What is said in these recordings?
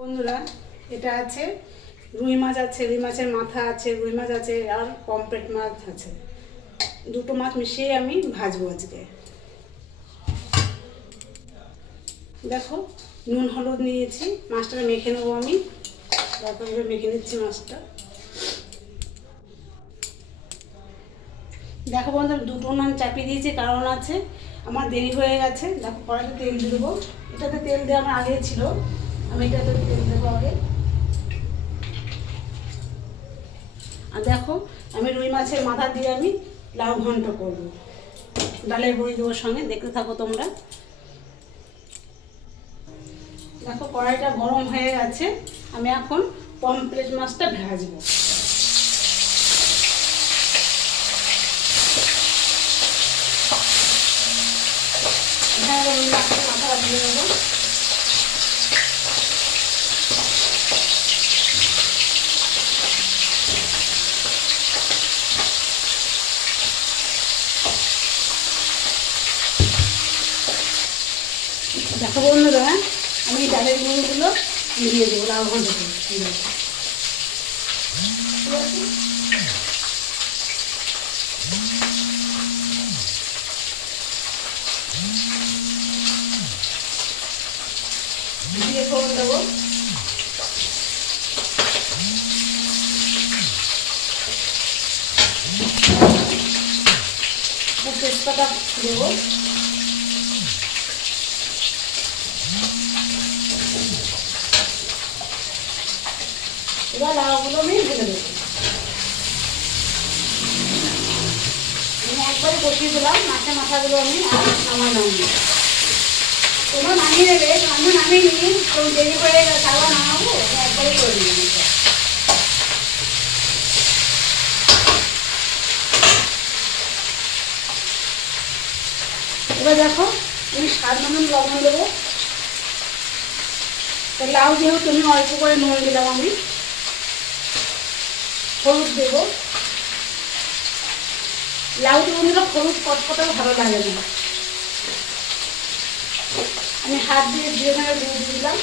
বন্ধুরা, এটা আছে রুই মাছ, আছে রুই মাছের মাথা, আছে রুই মাছ আছে, আর পমফ্রেট মাছ আছে। দুটো মাছ মিশিয়ে আমি ভাজবো আজকে। দেখো, নুন হলুদ নিয়েছি, মাছটা মেখে নেবো আমি। তারপরে মেখে নিচ্ছি মাছটা। দেখো বন্ধু, দুটো নান চাপিয়ে দিয়েছি, কারণ আছে আমার দেরি হয়ে গেছে। দেখো, কড়াইতে তেল দিয়ে দেবো। এটাতে তেল দেওয়া আমার আগে ছিল, আমি এটাতে তেল দেবো আগে। আর দেখো, আমি রুই মাছের মাথা দিয়ে আমি লাউ ঘন্ট করবো, ডালের বড়ি দেওয়ার সঙ্গে। দেখতে থাকো তোমরা। দেখো, কড়াইটা গরম হয়ে গেছে, আমি এখন পমফ্রেট মাছটা ভাজবো। রুই মাছের মাথা দিয়ে দেবো। দেখো বন্ধুরা, আমি ডালের গুঁড়োগুলো দিয়ে দেবো লাউ ঘন্টতে। দিয়ে ফোড়ন দেবো। তেজপাতা দেবো। এবার লাউগুলো আমি ঢেলে দেবো। আমি একবারে কষিয়ে দিলাম মাছের মাথাগুলো, আমি আর নামালাম। তোমরা নামিয়ে নেবে, আমি নামিয়ে নিই, দেরি হয়ে গেছে, আবার নামাবো, একবারে করে নিলাম। এবার দেখো, আমি স্বাদ মতন লবণ দেবো। লাউ যেহেতু আমি অল্প করে নুন দিলাম, আমি হলুদ দেবো। লাউ বন্ধুরা হলুদ কটকটাও ভালো লাগে না, আমি হাত দিয়ে ধরে দিয়ে দিলাম।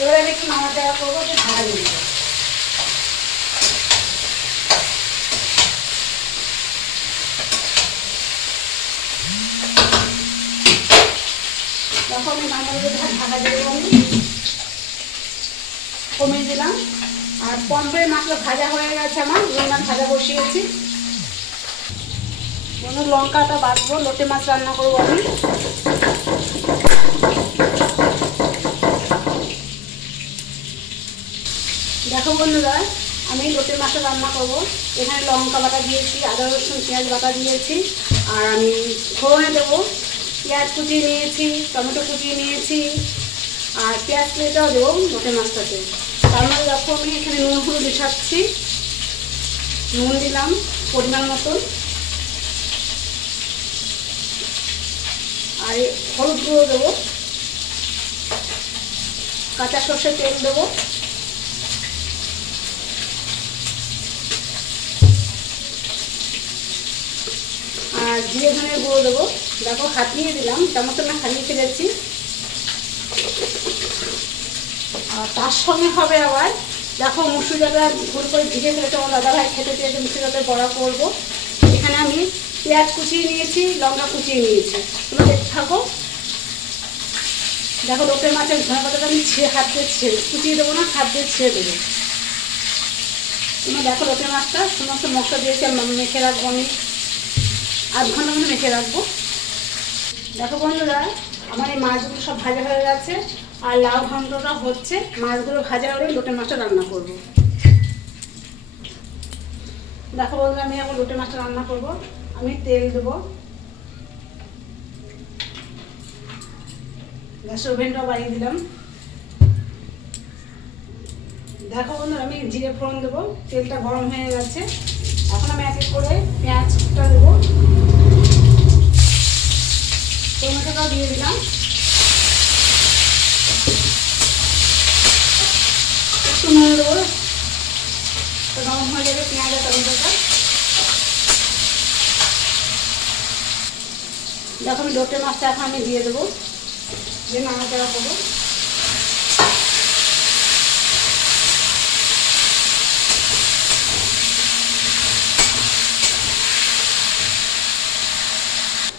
এবার আমি একটু নাড়াচাড়া করবো, একটু ঢাকা দিয়ে দেবো। তখন আমি ঢাকা দিয়ে দেবো, আমি কমিয়ে দিলাম। আর পমফ্রেট মাছটা ভাজা হয়ে গেছে, আমার রুই মাছ ভাজা বসিয়েছি। বন্ধু, লঙ্কাটা বাটবো, লোটে মাছ রান্না করবো আমি। দেখো বন্ধুরা, আমি লোটে মাছটা রান্না করবো। এখানে লঙ্কা বাটা দিয়েছি, আদা রসুন পেঁয়াজ বাটা দিয়েছি। আর আমি ফোড়নে দেবো, পেঁয়াজ কুচিয়ে নিয়েছি, টমেটো কুচিয়ে নিয়েছি, আর পেঁয়াজ কুচিটাও দেবো লোটে মাছটাতে। তার মধ্যে দেখো, আমি এখানে নুন হলুদ মিশাচ্ছি। নুন দিলাম পরিমাণ মতন, আর হলুদ গুঁড়ো দেবো, কাঁচা সর্ষের তেল দেবো, আর জিরে ধনের গুঁড়ো দেবো। দেখো, হাতিয়ে দিলাম, চামচ না হারিয়ে ফেলেছি। আর তার সঙ্গে হবে আবার, দেখো মুসুর ডাটা ভুল করে ভিজে ফেলেছে, আমার দাদাভাই খেতে চেয়েছে, মুসুর ডাটা বড়া করবো। এখানে আমি পেঁয়াজ কুচিয়ে নিয়েছি, লঙ্কা কুচিয়ে নিয়েছি, তোমরা দেখতে থাকো। দেখো, লোটে মাছের ধনে পাতাটা আমি হাত দিয়ে কুচিয়ে দেবো না, হাত দিয়ে ছেড়ে দেবো। তোমরা দেখো, লোটে মাছটা সমস্ত মশলা দিয়েছি, মেখে রাখবো আমি, আধ ঘন্টা মতো মেখে রাখবো। দেখো বন্ধুরা, আমার এই মাছগুলো সব ভাজা হয়ে গেছে, আর লাউ ঘন্টটা হচ্ছে। মাছগুলো ভাজা হলে লোটে মাছটা রান্না করব। দেখো বন্ধুরা, আমি এখন লোটে মাছটা রান্না করব। আমি তেল দেবো, গ্যাসের ওভেনটাও বাড়িয়ে দিলাম। দেখো বন্ধুরা, আমি জিরে ফোড়ন দেবো, তেলটা গরম হয়ে গেছে। এখন আমি এক এক করে পেঁয়াজটা দেবো, টমেটোটাও দিয়ে দিলাম, একটু নুন দেবো, গরম হয়ে যাবে পেঁয়াজ আর টমেটোটা। দেখো আমি লোটে মাছটা এখন আমি দিয়ে দেবো, দিয়ে নাড়াচাড়া করবো।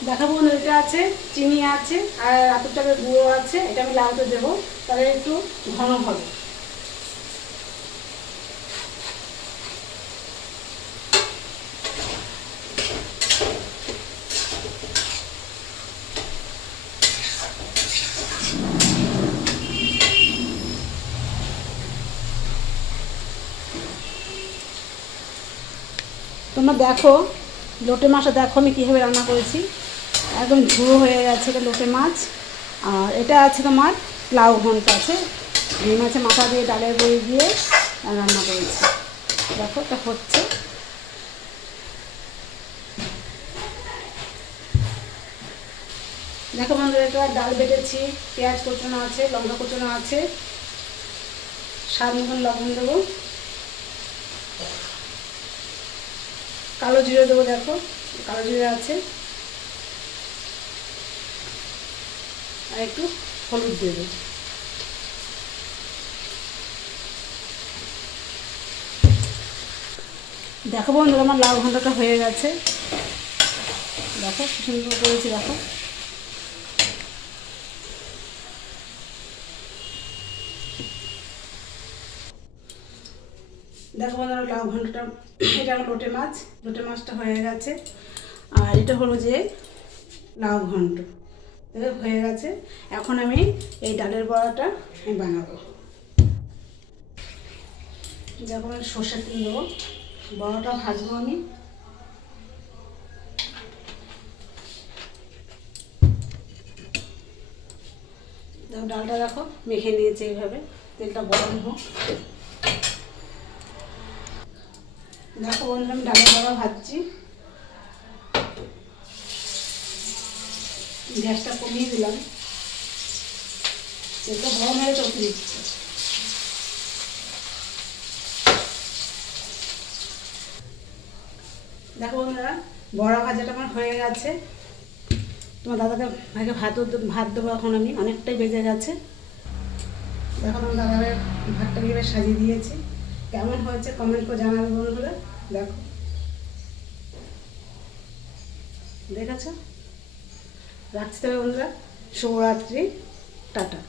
দেখো বন্ধুরা, এটা আছে চিনি আছে আর আতপ চালের গুঁড়ো আছে, এটা আমি লাউতে দেবো, তাহলে একটু ঘন হবে। তোমরা দেখো লোটে মাছটা, দেখো আমি কীভাবে রান্না করেছি, একদম ঝুড়ো হয়ে গেছে এটা লোটে মাছ। আর এটা আছে তোমার লাউ ঘন্ট আছে, এই মাছের মাথা দিয়ে ডালের বড়ি দিয়ে রান্না করেছি। দেখো এটা হচ্ছে। দেখো বন্ধুরা, এটা ডাল বেটেছি, পেঁয়াজ কুচনো আছে, লঙ্কা কুচনো আছে, স্বাদ মতন লবণ দেবো, কালো জিরে দেবো, দেখো কালো জিরে আছে, আর একটু হলুদ দেবো। দেখো বন্ধুরা, আমার লাউ ঘন্টটা হয়ে গেছে, দেখো কি সুন্দর করেছি। দেখো দেখো বন্ধুরা, লাউ ঘন্টটা, এটা আমার লোটে মাছটা হয়ে গেছে। আর এটা হলো যে লাউ ঘন্ট হয়ে গেছে। এখন আমি এই ডালের বড়াটা আমি বানাবো। দেখো আমি সর্ষের তেল দেবো, বড়াটা ভাজবো আমি। দেখো ডালটা দেখো মেখে নিয়েছে এইভাবে, তেলটা গরম হোক। দেখো বন্ধুরা, আমি ডালের বড়া ভাজছি, গ্যাসটা কমিয়ে দিলাম, তেলটা গরম হয়ে চলতে দিচ্ছে। দেখো বন্ধুরা, বড়া ভাজাটা আমার হয়ে গেছে। তোমার দাদাকে ভাইকে ভাত দেবো এখন আমি, অনেকটাই বেজে গেছে। দেখো তোমার দাদাকে ভাতটা এভাবে সাজিয়ে দিয়েছি, কেমন হয়েছে কমেন্ট করে জানাবে বন্ধুরা। দেখো দেখেছ, রাখছি তবে বন্ধুরা, শুভরাত্রি, টাটা।